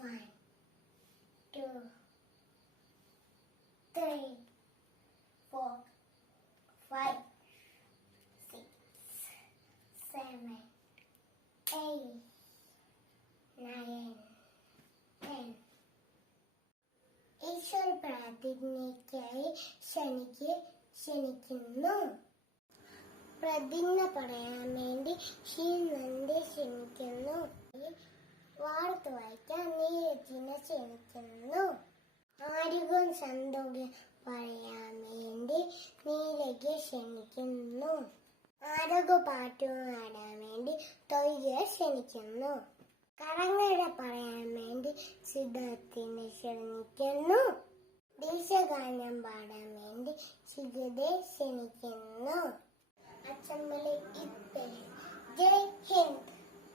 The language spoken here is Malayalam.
1, 2, 3, 4, 5, 6, 7, 8, 9, 10. ഈശ്വര പ്രതിജ്ഞയ്ക്കായി ക്ഷണിക്കുന്നു. പ്രതിജ്ഞ പറയാൻ വേണ്ടി ശ്രീനന്ദി ക്ഷണിക്കുന്നു. വാർത്ത വായിക്കാൻ നീരജിനെ ക്ഷണിക്കുന്നു. ആരോഗ്യം സന്തോഷം പറയാൻ വേണ്ടി നീരജ് ക്ഷണിക്കുന്നു. ആരോഗ്യ പാട്ട് പാടാൻ വേണ്ടി തൊഴിലെ ക്ഷണിക്കുന്നു. കടങ്ങഴ പറയാൻ വേണ്ടി സിദ്ധാർത്ഥിനെ ക്ഷണിക്കുന്നു. ദേശഗാനം പാടാൻ വേണ്ടി സിഗതെ ക്ഷണിക്കുന്നു. അസംബ്ലി ഇപ്പേ ജയ് ഹിന്ദ്.